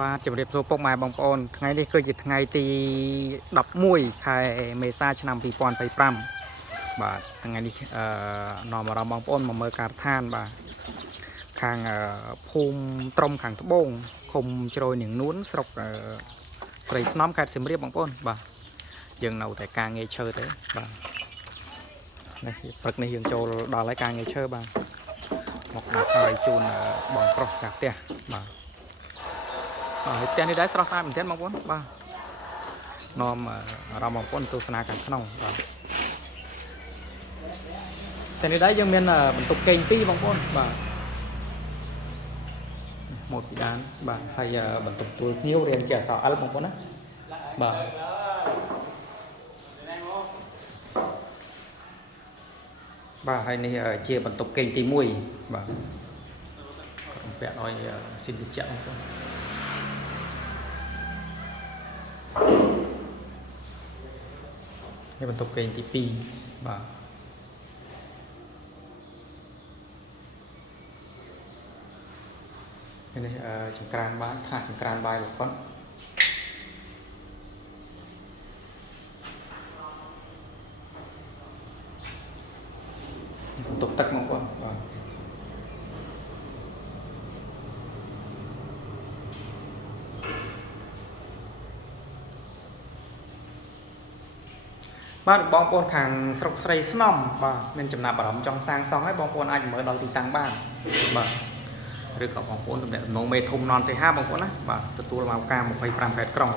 បាទជំរាបសួរពុកម៉ែបងប្អូនថ្ងៃនេះគឺជាថ្ងៃទី11ខែមេសាឆ្នាំ2025បាទថ្ងៃនេះនាំអារម្មណ៍បងប្អូនមកមើលការដ្ឋានបាទខាងភូមិត្រុំខាងត្បូងឃុំជ្រោយនាងនួនស្រុកស្រីស្នំខេត្តសៀមរាបបងប្អូនបាទយើងនៅតែការងារឈើទេបាទនេះព្រឹកនេះយើងចូលដល់ហើយការងារឈើបាទមកដាក់ហើយជូនបងប្រុសចាស់ផ្ទះបាទហើយផ្ទះនេះដែរស្រស់ស្អាតមែនទែនបងប្អូនបាទនាំអារម្មណ៍បងប្អូនទស្សនាខាងក្នុងបាទផ្ទះនេះដែរយើងមានបន្ទប់គេង2បងប្អូនបាទមកពីដានបាទហើយបន្ទប់ទួលភ្ញៀវរៀនជាអក្សរ L បងប្អូនណាបាទបាទហើយនេះជាបន្ទប់គេងទី1បាទពាក់ឲ្យស៊ីនតិចបងប្អូននេះបន្ទប់គេងទី2បាទនេះចង្ក្រានបាយថាចង្ក្រានបាយបងប្អូនបន្ទប់ទឹកបងប្អូនបាទបាទបងប្អូនខាងស្រុកស្រីស្នំបាទមានចំណាប់អារម្មណ៍ចង់សាងសង់ឲ្យបងប្អូនអាចមើលដល់ទីតាំងបានបាទឬក៏បងប្អូនទំនាក់ទំនងមេធំននសេហាបងប្អូនណាបាទទទួលមកការ25ខេត្តក្រុង